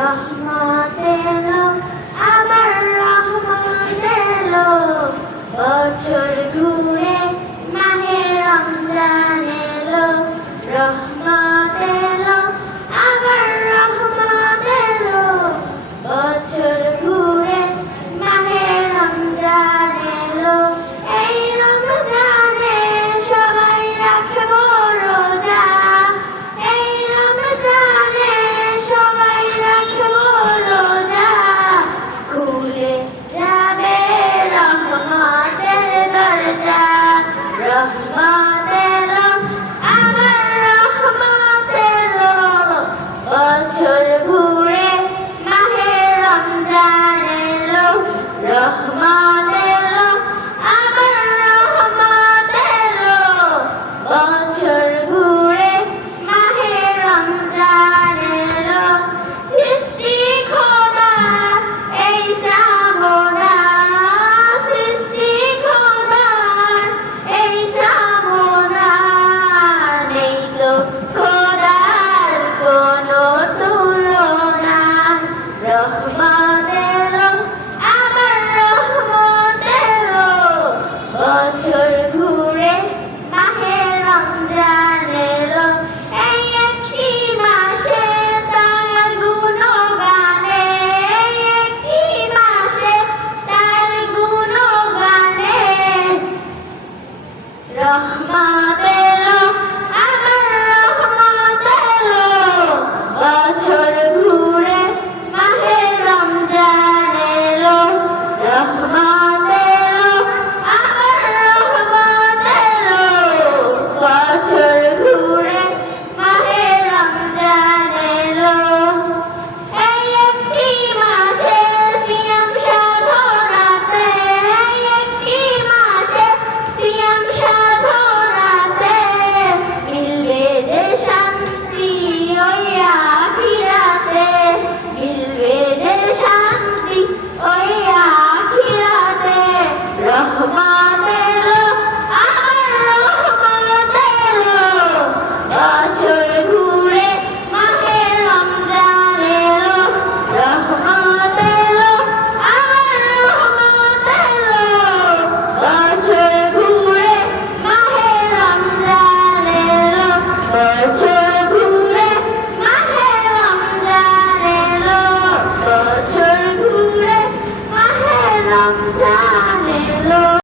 Rahmat Raja, Rahman.